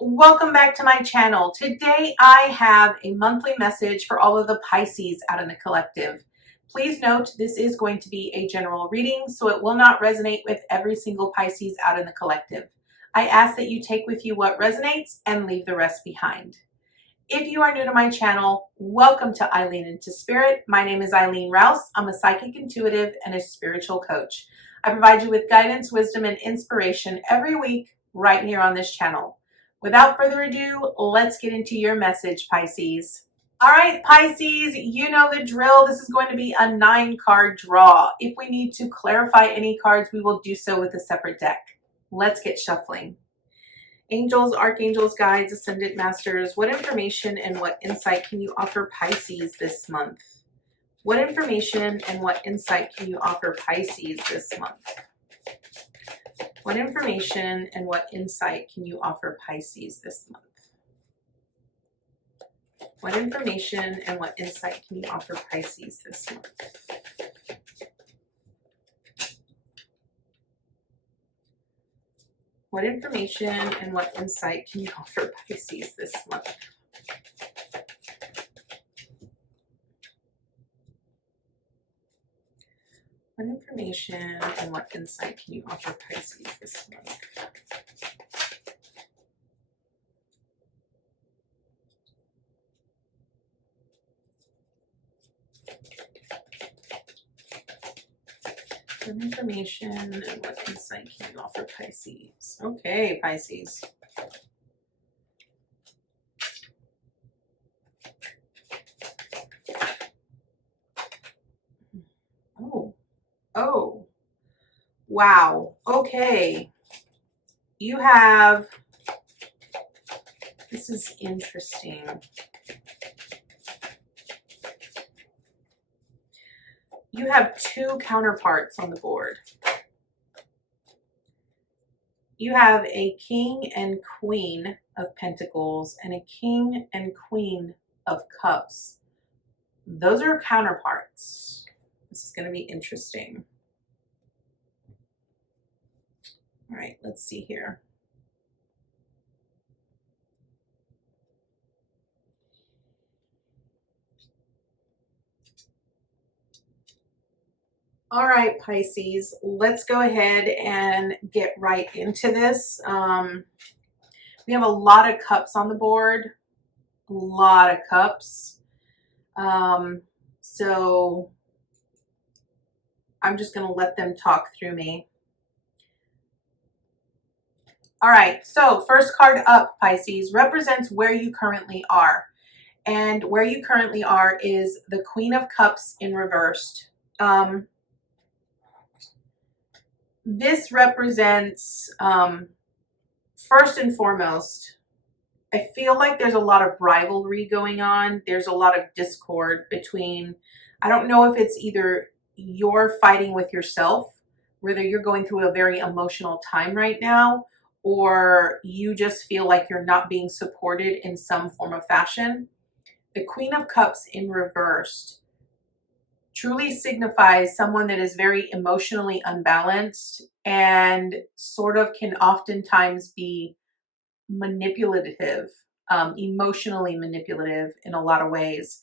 Welcome back to my channel. Today I have a monthly message for all of the Pisces out in the collective. Please note this is going to be a general reading, so it will not resonate with every single Pisces out in the collective. I ask that you take with you what resonates and leave the rest behind. If you are new to my channel, welcome to Eileen Into Spirit. My name is Eileen Rouse. I'm a psychic intuitive and a spiritual coach. I provide you with guidance, wisdom, and inspiration every week right here on this channel. Without further ado, let's get into your message, Pisces. All right, Pisces, you know the drill. This is going to be a 9-card draw. If we need to clarify any cards, we will do so with a separate deck. Let's get shuffling. Angels, archangels, guides, ascended masters, what information and what insight can you offer Pisces this month? What information and what insight can you offer Pisces this month? What information and what insight can you offer Pisces this month? What information and what insight can you offer Pisces this month? What information and what insight can you offer Pisces this month? What information and what insight can you offer Pisces this month? What information and what insight can you offer Pisces? Okay, Pisces. Oh, wow. Okay. You have, this is interesting. You have two counterparts on the board. You have a King and Queen of Pentacles and a King and Queen of Cups. Those are counterparts. This is going to be interesting. All right, let's see here. All right, Pisces, let's go ahead and get right into this. We have a lot of cups on the board, a lot of cups. So I'm just going to let them talk through me. All right, so first card up, Pisces, represents where you currently are. And where you currently are is the Queen of Cups in reversed. This represents, first and foremost, I feel like there's a lot of rivalry going on. There's a lot of discord between, I don't know if it's either you're fighting with yourself, whether you're going through a very emotional time right now, or you just feel like you're not being supported in some form of fashion. The Queen of Cups in reversed truly signifies someone that is very emotionally unbalanced and sort of can oftentimes be manipulative, emotionally manipulative in a lot of ways.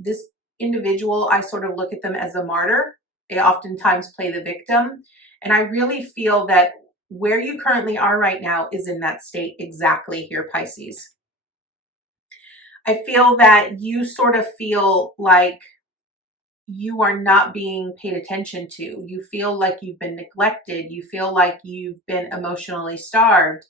This individual, I sort of look at them as a martyr. They oftentimes play the victim. And I really feel that where you currently are right now is in that state exactly here, Pisces. I feel that you sort of feel like you are not being paid attention to. You feel like you've been neglected. You feel like you've been emotionally starved.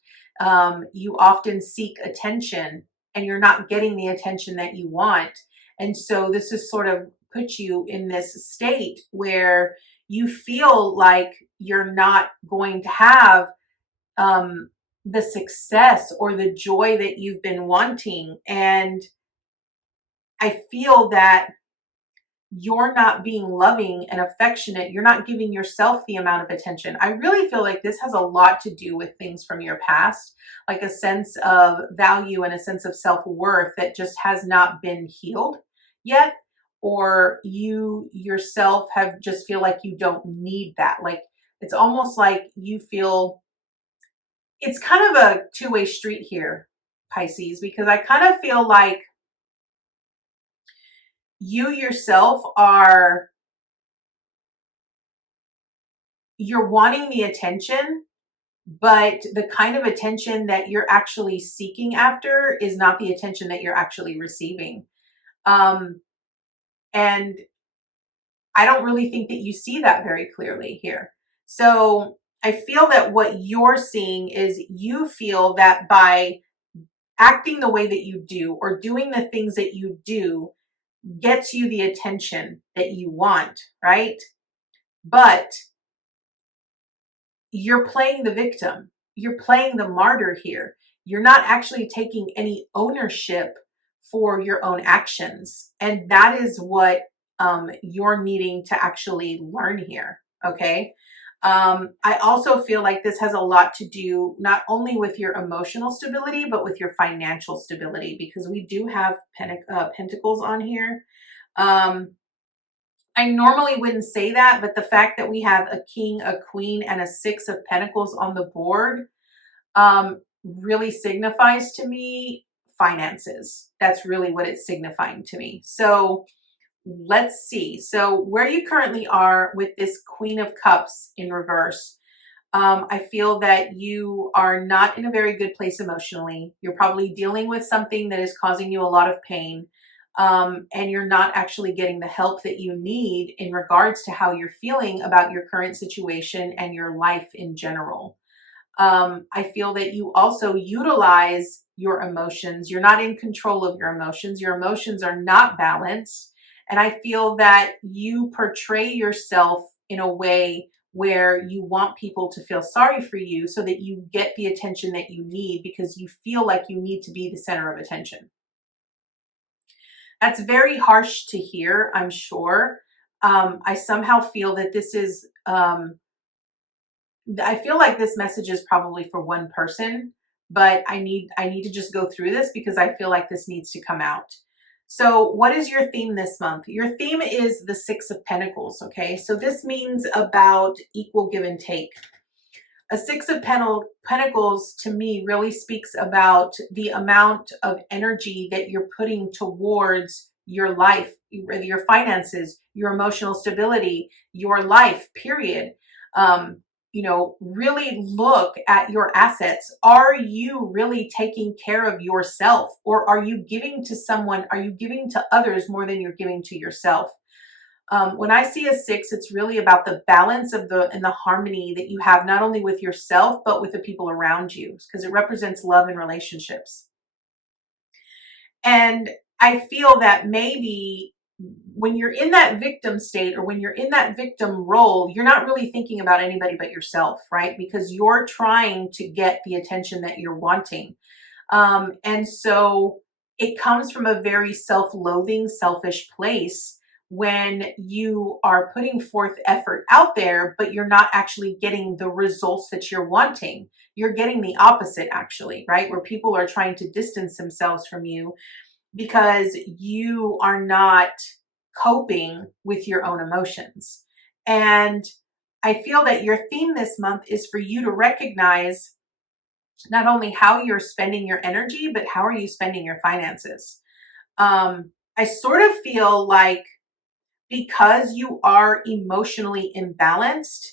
You often seek attention and you're not getting the attention that you want. And so this has sort of put you in this state where you feel like you're not going to have the success or the joy that you've been wanting. And I feel that you're not being loving and affectionate. You're not giving yourself the amount of attention. I really feel like this has a lot to do with things from your past, like a sense of value and a sense of self-worth that just has not been healed yet, or you yourself have just feel like you don't need that. Like it's almost like you feel it's kind of a two-way street here, Pisces, because I kind of feel like you yourself you're wanting the attention, but the kind of attention that you're actually seeking after is not the attention that you're actually receiving. Um, and I don't really think that you see that very clearly here. So I feel that what you're seeing is you feel that by acting the way that you do or doing the things that you do gets you the attention that you want, right? But you're playing the victim. You're playing the martyr here. You're not actually taking any ownership for your own actions. And that is what you're needing to actually learn here. Okay. I also feel like this has a lot to do not only with your emotional stability, but with your financial stability, because we do have pentacles on here. I normally wouldn't say that, but the fact that we have a king, a queen, and a six of pentacles on the board really signifies to me finances. That's really what it's signifying to me. So let's see. So where you currently are with this Queen of Cups in reverse, I feel that you are not in a very good place emotionally. You're probably dealing with something that is causing you a lot of pain. And you're not actually getting the help that you need in regards to how you're feeling about your current situation and your life in general. I feel that you also utilize your emotions. You're not in control of your emotions. Your emotions are not balanced. And I feel that you portray yourself in a way where you want people to feel sorry for you so that you get the attention that you need because you feel like you need to be the center of attention. That's very harsh to hear, I'm sure. I somehow feel that this is, I feel like this message is probably for one person, but I need to just go through this because I feel like this needs to come out. So what is your theme this month? Your theme is the Six of Pentacles, okay? So this means about equal give and take. A Six of Pentacles to me really speaks about the amount of energy that you're putting towards your life, your finances, your emotional stability, your life, period. You know, really look at your assets. Are you really taking care of yourself, or are you giving to someone? Are you giving to others more than you're giving to yourself? When I see a six, it's really about the balance of and the harmony that you have, not only with yourself, but with the people around you, because it represents love and relationships. And I feel that maybe when you're in that victim state or when you're in that victim role, you're not really thinking about anybody but yourself, right? Because you're trying to get the attention that you're wanting. And so it comes from a very self-loathing, selfish place when you are putting forth effort out there, but you're not actually getting the results that you're wanting. You're getting the opposite, actually, right? Where people are trying to distance themselves from you because you are not coping with your own emotions. And I feel that your theme this month is for you to recognize not only how you're spending your energy, but how are you spending your finances. I sort of feel like because you are emotionally imbalanced,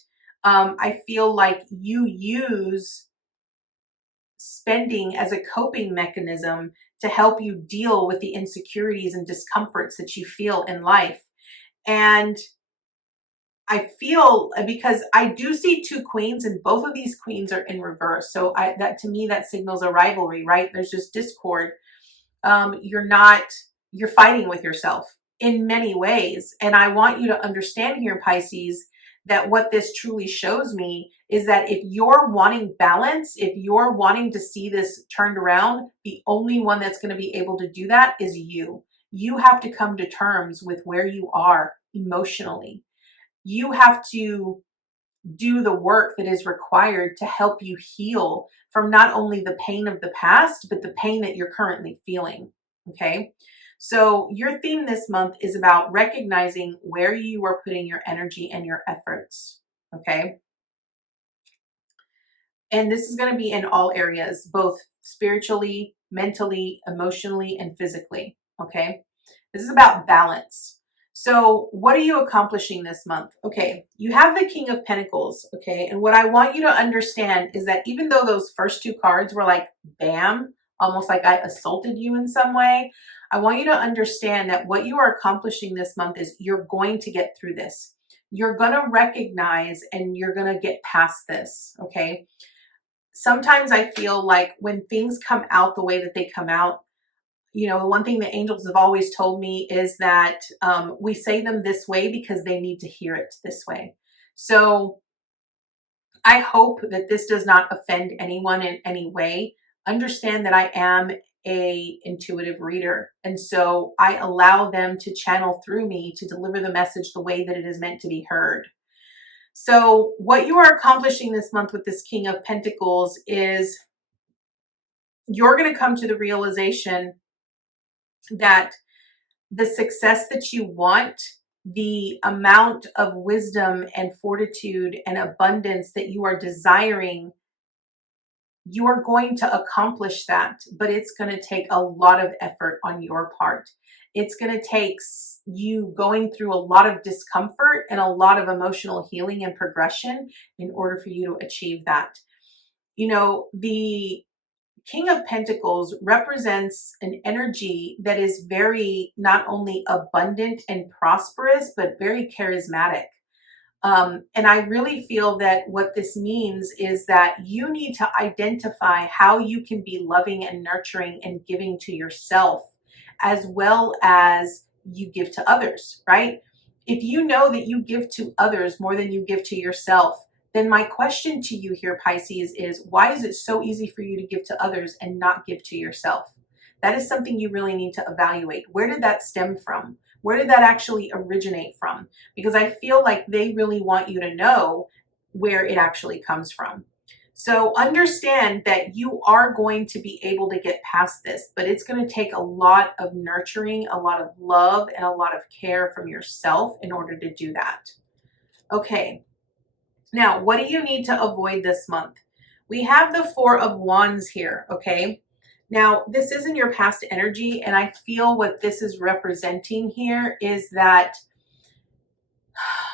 I feel like you use spending as a coping mechanism to help you deal with the insecurities and discomforts that you feel in life. And I feel because I do see two queens and both of these queens are in reverse. So that to me, that signals a rivalry, right? There's just discord. You're fighting with yourself in many ways. And I want you to understand here, Pisces, that what this truly shows me is that if you're wanting balance, if you're wanting to see this turned around, the only one that's going to be able to do that is you. You have to come to terms with where you are emotionally. You have to do the work that is required to help you heal from not only the pain of the past, but the pain that you're currently feeling. Okay. So your theme this month is about recognizing where you are putting your energy and your efforts. Okay. And this is going to be in all areas, both spiritually, mentally, emotionally, and physically. Okay. This is about balance. So what are you accomplishing this month? Okay. You have the King of Pentacles. Okay. And what I want you to understand is that even though those first two cards were like, bam, almost like I assaulted you in some way, I want you to understand that what you are accomplishing this month is you're going to get through this. You're going to recognize and you're going to get past this. Okay. Sometimes I feel like when things come out the way that they come out, you know, one thing the angels have always told me is that we say them this way because they need to hear it this way. So I hope that this does not offend anyone in any way. Understand that I am a intuitive reader. And so I allow them to channel through me to deliver the message the way that it is meant to be heard. So what you are accomplishing this month with this King of Pentacles is you're going to come to the realization that the success that you want, the amount of wisdom and fortitude and abundance that you are desiring, you are going to accomplish that, but it's going to take a lot of effort on your part. It's going to take you going through a lot of discomfort and a lot of emotional healing and progression in order for you to achieve that. You know, the King of Pentacles represents an energy that is very not only abundant and prosperous, but very charismatic. And I really feel that what this means is that you need to identify how you can be loving and nurturing and giving to yourself as well as you give to others, right? If you know that you give to others more than you give to yourself, then my question to you here, Pisces, is why is it so easy for you to give to others and not give to yourself? That is something you really need to evaluate. Where did that stem from? Where did that actually originate from? Because I feel like they really want you to know where it actually comes from. So understand that you are going to be able to get past this, but it's going to take a lot of nurturing, a lot of love, and a lot of care from yourself in order to do that. Okay. Now, what do you need to avoid this month? We have the Four of Wands here, okay? Now, this isn't your past energy, and I feel what this is representing here is that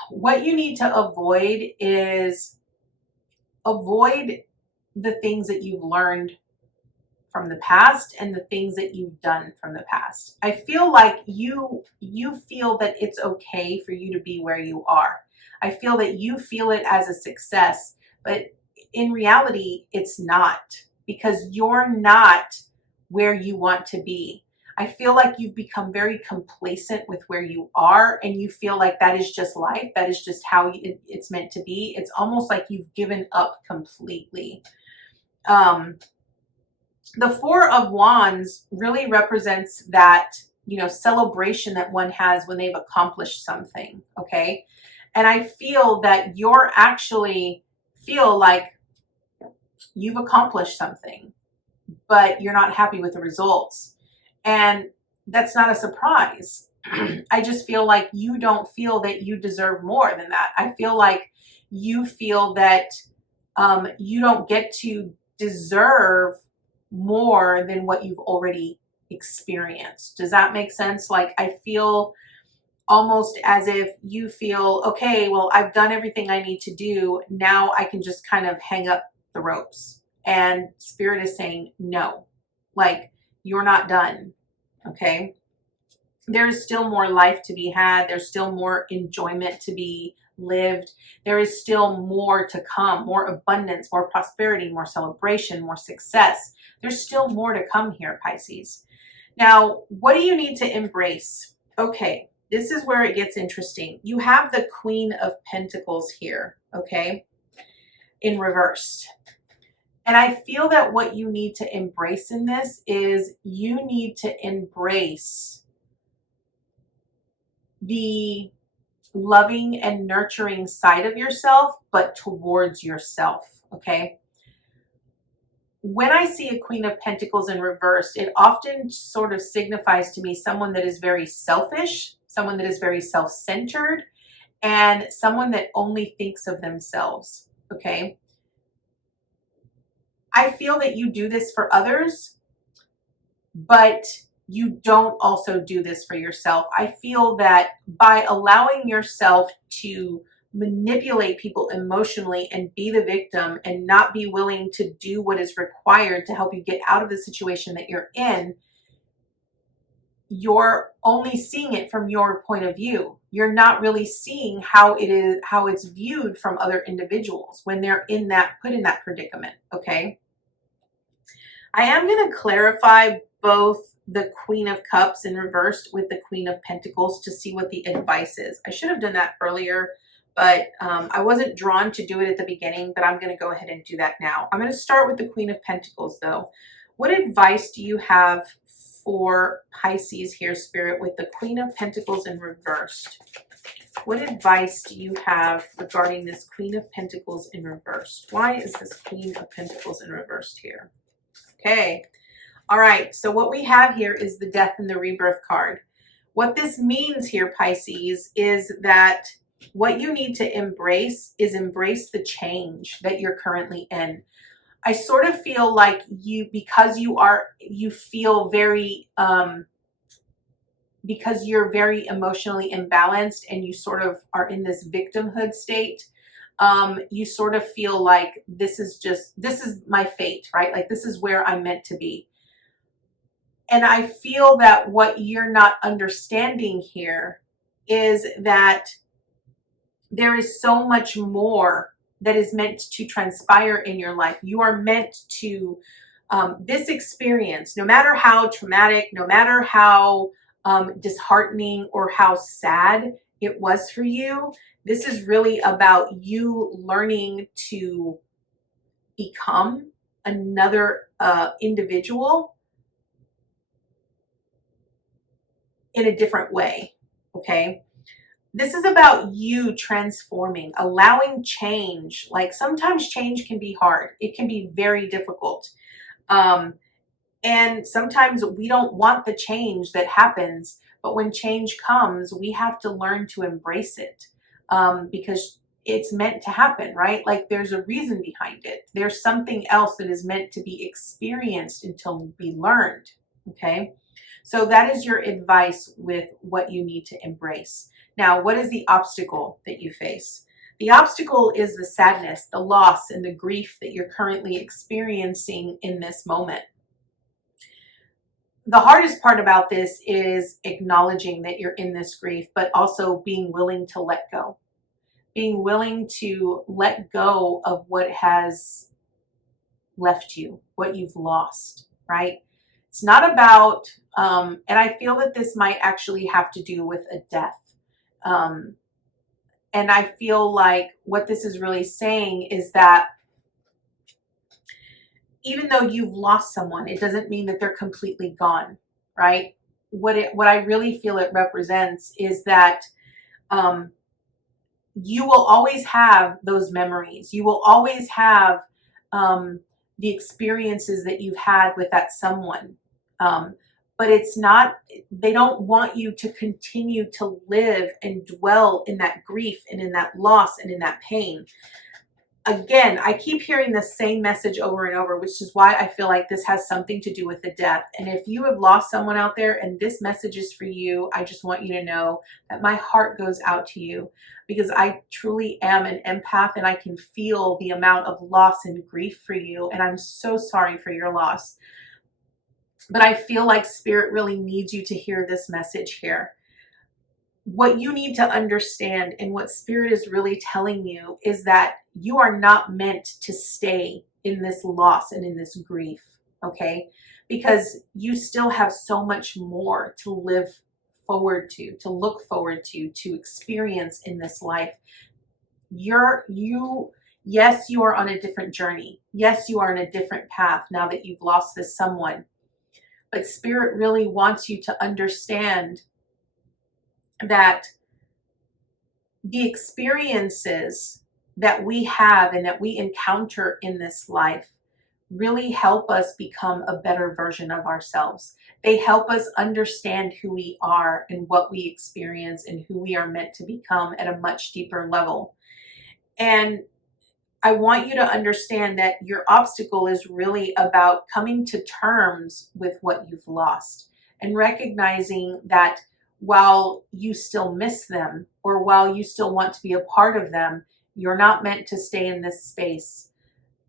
what you need to avoid is avoid the things that you've learned from the past and the things that you've done from the past. I feel like you feel that it's okay for you to be where you are. I feel that you feel it as a success, but in reality, it's not, because you're not where you want to be. I feel like you've become very complacent with where you are, and you feel like that is just life. That is just how it's meant to be. It's almost like you've given up completely. The Four of Wands really represents that, you know, celebration that one has when they've accomplished something, okay? And I feel that you're actually feel like you've accomplished something, but you're not happy with the results. And that's not a surprise. I just feel like you don't feel that you deserve more than that. I feel like you feel that you don't get to deserve more than what you've already experienced. Does that make sense? Like, I feel almost as if you feel, okay, well, I've done everything I need to do. Now I can just kind of hang up the ropes. And Spirit is saying, no, like, you're not done. Okay. There's still more life to be had. There's still more enjoyment to be lived. There is still more to come, more abundance, more prosperity, more celebration, more success. There's still more to come here, Pisces. Now, what do you need to embrace? Okay, this is where it gets interesting. You have the Queen of Pentacles here, okay, in reverse. And I feel that what you need to embrace in this is you need to embrace the loving and nurturing side of yourself, but towards yourself, okay? When I see a Queen of Pentacles in reverse, it often sort of signifies to me someone that is very selfish, someone that is very self-centered, and someone that only thinks of themselves, okay? I feel that you do this for others, but you don't also do this for yourself. I feel that by allowing yourself to manipulate people emotionally and be the victim and not be willing to do what is required to help you get out of the situation that you're in, you're only seeing it from your point of view. You're not really seeing how it's viewed from other individuals when they're put in that predicament, okay? I am going to clarify both the Queen of Cups in reversed with the Queen of Pentacles to see what the advice is. I should have done that earlier, but I wasn't drawn to do it at the beginning, but I'm going to go ahead and do that now. I'm going to start with the Queen of Pentacles, though. What advice do you have for Pisces here, Spirit, with the Queen of Pentacles in reversed? What advice do you have regarding this Queen of Pentacles in reversed? Why is this Queen of Pentacles in reversed here? Okay. All right. So what we have here is the Death and the Rebirth card. What this means here, Pisces, is that what you need to embrace is embrace the change that you're currently in. I sort of feel like because you're very emotionally imbalanced and you sort of are in this victimhood state, you sort of feel like this is my fate, right? Like this is where I'm meant to be. And I feel that what you're not understanding here is that there is so much more that is meant to transpire in your life. You are meant to, this experience, no matter how traumatic, no matter how disheartening or how sad it was for you, this is really about you learning to become another individual in a different way, okay? This is about you transforming, allowing change. Like sometimes change can be hard. It can be very difficult. And sometimes we don't want the change that happens, but when change comes, we have to learn to embrace it because it's meant to happen, right? Like there's a reason behind it. There's something else that is meant to be experienced until be learned, okay? So that is your advice with what you need to embrace. Now, what is the obstacle that you face? The obstacle is the sadness, the loss, and the grief that you're currently experiencing in this moment. The hardest part about this is acknowledging that you're in this grief, but also being willing to let go. Being willing to let go of what has left you, what you've lost, right? It's not about, and I feel that this might actually have to do with a death. And I feel like what this is really saying is that even though you've lost someone, it doesn't mean that they're completely gone, right? What I really feel it represents is that you will always have those memories. You will always have the experiences that you've had with that someone. But it's not, they don't want you to continue to live and dwell in that grief and in that loss and in that pain. Again, I keep hearing the same message over and over, which is why I feel like this has something to do with the death. And if you have lost someone out there and this message is for you, I just want you to know that my heart goes out to you because I truly am an empath and I can feel the amount of loss and grief for you. And I'm so sorry for your loss. But I feel like Spirit really needs you to hear this message here. What you need to understand and what Spirit is really telling you is that you are not meant to stay in this loss and in this grief, okay? Because you still have so much more to live forward to look forward to experience in this life. Yes, you are on a different journey. Yes, you are on a different path now that you've lost this someone. But Spirit really wants you to understand that the experiences that we have and that we encounter in this life really help us become a better version of ourselves. They help us understand who we are and what we experience and who we are meant to become at a much deeper level. And I want you to understand that your obstacle is really about coming to terms with what you've lost and recognizing that while you still miss them or while you still want to be a part of them, you're not meant to stay in this space.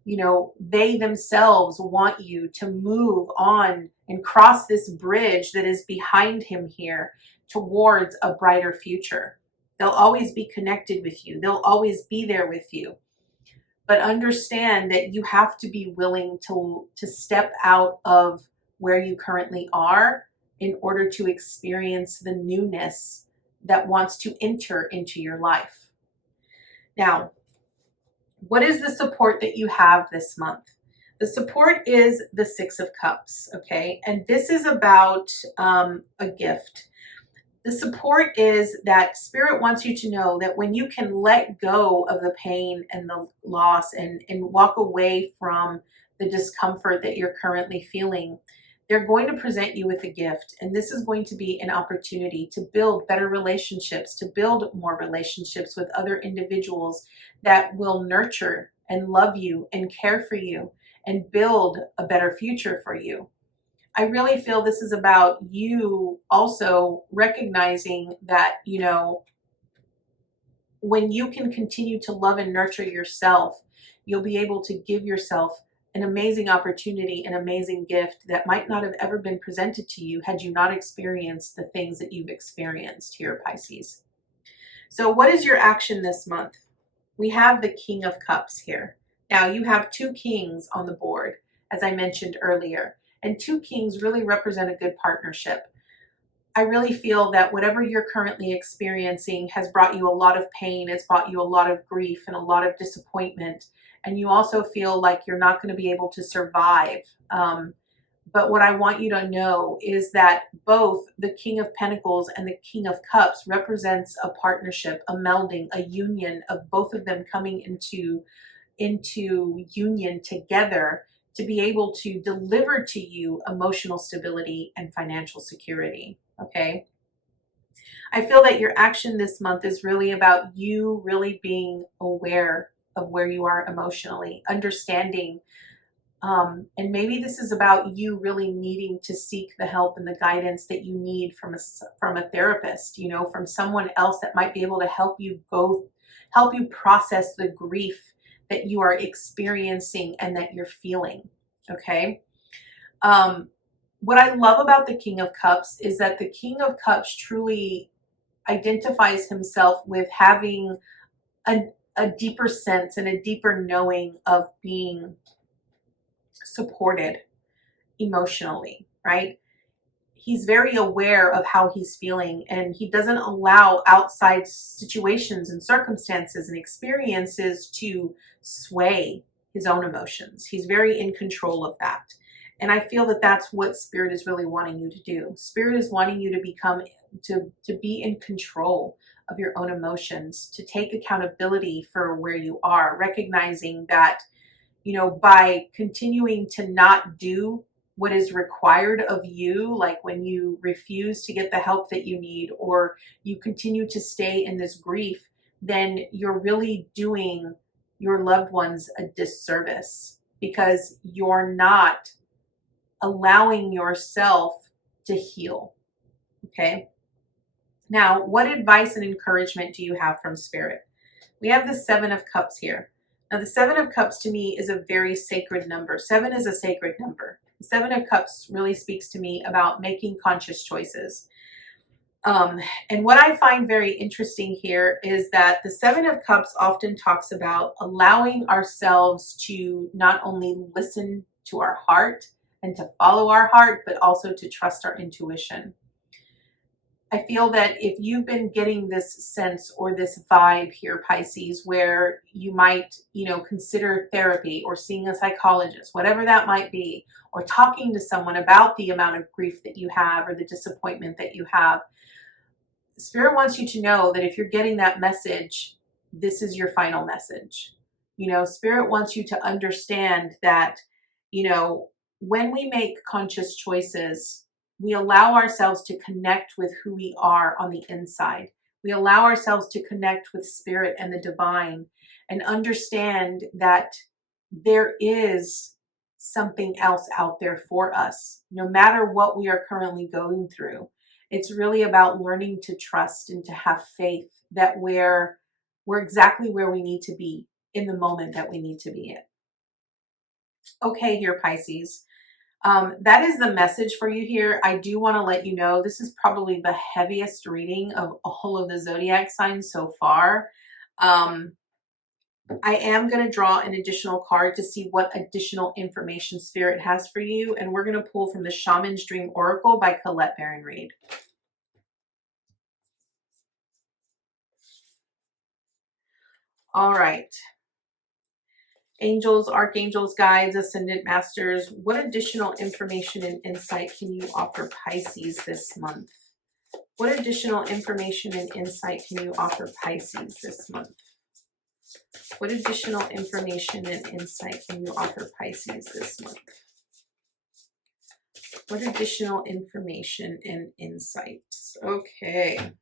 You know, they themselves want you to move on and cross this bridge that is behind him here towards a brighter future. They'll always be connected with you. They'll always be there with you. But understand that you have to be willing to step out of where you currently are in order to experience the newness that wants to enter into your life. Now, what is the support that you have this month? The support is the Six of Cups, okay? And this is about a gift. The support is that Spirit wants you to know that when you can let go of the pain and the loss and walk away from the discomfort that you're currently feeling, they're going to present you with a gift. And this is going to be an opportunity to build better relationships, to build more relationships with other individuals that will nurture and love you and care for you and build a better future for you. I really feel this is about you also recognizing that, you know, when you can continue to love and nurture yourself, you'll be able to give yourself an amazing opportunity, an amazing gift that might not have ever been presented to you had you not experienced the things that you've experienced here, Pisces. So what is your action this month? We have the King of Cups here. Now you have two kings on the board, as I mentioned earlier. And two kings really represent a good partnership. I really feel that whatever you're currently experiencing has brought you a lot of pain. It's brought you a lot of grief and a lot of disappointment. And you also feel like you're not going to be able to survive. But what I want you to know is that both the King of Pentacles and the King of Cups represents a partnership, a melding, a union of both of them coming into union together to be able to deliver to you emotional stability and financial security, okay? I feel that your action this month is really about you really being aware of where you are emotionally, understanding, and maybe this is about you really needing to seek the help and the guidance that you need from a therapist, you know, from someone else that might be able to help you process the grief that you are experiencing and that you're feeling, okay? What I love about the King of Cups is that the King of Cups truly identifies himself with having a deeper sense and a deeper knowing of being supported emotionally, right? He's very aware of how he's feeling, and he doesn't allow outside situations and circumstances and experiences to sway his own emotions. He's very in control of that. And I feel that that's what Spirit is really wanting you to do. Spirit is wanting you to be in control of your own emotions, to take accountability for where you are, recognizing that, you know, by continuing to not do what is required of you, like when you refuse to get the help that you need, or you continue to stay in this grief, then you're really doing your loved ones a disservice because you're not allowing yourself to heal, okay? Now, what advice and encouragement do you have from Spirit? We have the Seven of Cups here. Now, the Seven of Cups to me is a very sacred number. Seven is a sacred number. The Seven of Cups really speaks to me about making conscious choices. And what I find very interesting here is that the Seven of Cups often talks about allowing ourselves to not only listen to our heart and to follow our heart, but also to trust our intuition. I feel that if you've been getting this sense or this vibe here, Pisces, where you might, you know, consider therapy or seeing a psychologist, whatever that might be, or talking to someone about the amount of grief that you have or the disappointment that you have, Spirit wants you to know that if you're getting that message, this is your final message. You know, Spirit wants you to understand that, you know, when we make conscious choices, we allow ourselves to connect with who we are on the inside. We allow ourselves to connect with Spirit and the divine. and understand that there is something else out there for us, no matter what we are currently going through. It's really about learning to trust and to have faith that we're exactly where we need to be in the moment that we need to be in. Okay, here, Pisces. That is the message for you here. I do want to let you know this is probably the heaviest reading of all of the zodiac signs so far. I am going to draw an additional card to see what additional information Spirit has for you. And we're going to pull from the Shaman's Dream Oracle by Colette Baron Reid. All right. Angels, archangels, guides, ascendant masters, what additional information and insight can you offer Pisces this month? What additional information and insight can you offer Pisces this month? What additional information and insight can you offer Pisces this month? What additional information and insights? Okay.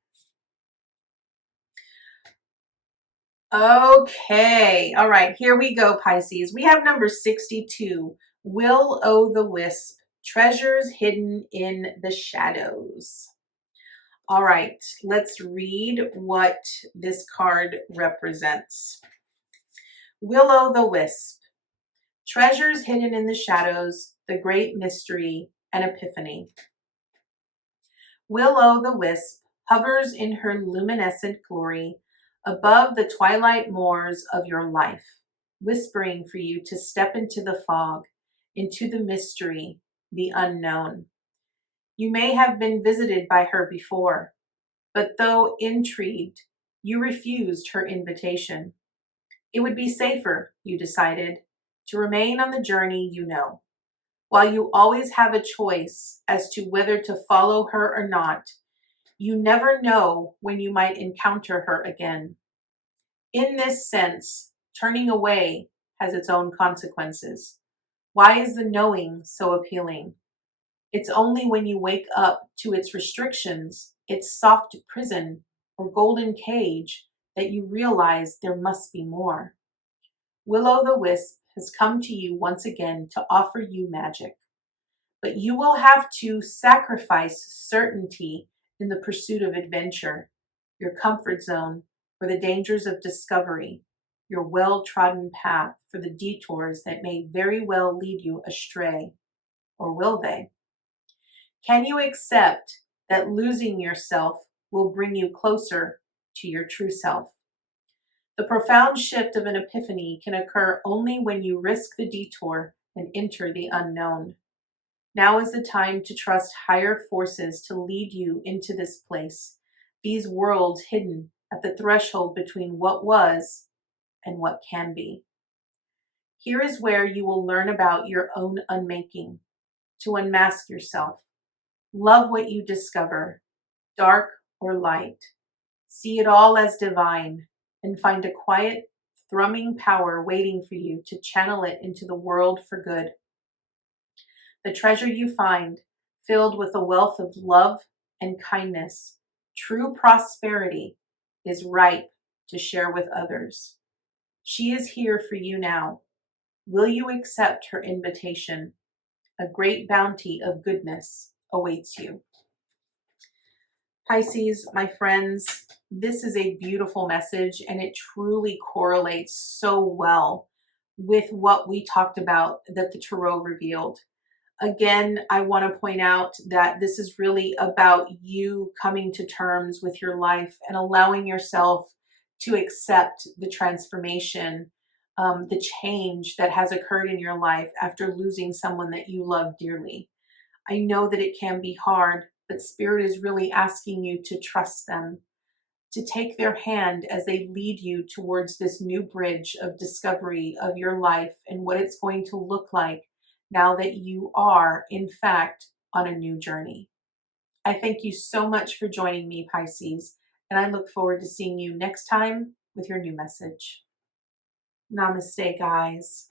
Okay. All right. Here we go, Pisces. We have number 62. Will-o'-the-wisp. Treasures hidden in the shadows. All right. Let's read what this card represents. Will-o'-the-wisp. Treasures hidden in the shadows. The great mystery and epiphany. Will-o'-the-wisp hovers in her luminescent glory above the twilight moors of your life, whispering for you to step into the fog, into the mystery, the unknown. You may have been visited by her before, but though intrigued, you refused her invitation. It would be safer, you decided, to remain on the journey you know. While you always have a choice as to whether to follow her or not, you never know when you might encounter her again. In this sense, turning away has its own consequences. Why is the knowing so appealing? It's only when you wake up to its restrictions, its soft prison or golden cage, that you realize there must be more. Will-o'-the-wisp has come to you once again to offer you magic. But you will have to sacrifice certainty in the pursuit of adventure, your comfort zone for the dangers of discovery, your well-trodden path for the detours that may very well lead you astray. Or will they? Can you accept that losing yourself will bring you closer to your true self? The profound shift of an epiphany can occur only when you risk the detour and enter the unknown. Now is the time to trust higher forces to lead you into this place, these worlds hidden at the threshold between what was and what can be. Here is where you will learn about your own unmaking, to unmask yourself. Love what you discover, dark or light. See it all as divine and find a quiet, thrumming power waiting for you to channel it into the world for good. The treasure you find, filled with a wealth of love and kindness, true prosperity, is ripe to share with others. She is here for you now. Will you accept her invitation? A great bounty of goodness awaits you. Pisces, my friends, this is a beautiful message, and it truly correlates so well with what we talked about that the Tarot revealed. Again, I want to point out that this is really about you coming to terms with your life and allowing yourself to accept the transformation, the change that has occurred in your life after losing someone that you love dearly. I know that it can be hard, but Spirit is really asking you to trust them, to take their hand as they lead you towards this new bridge of discovery of your life and what it's going to look like now that you are, in fact, on a new journey. I thank you so much for joining me, Pisces, and I look forward to seeing you next time with your new message. Namaste, guys.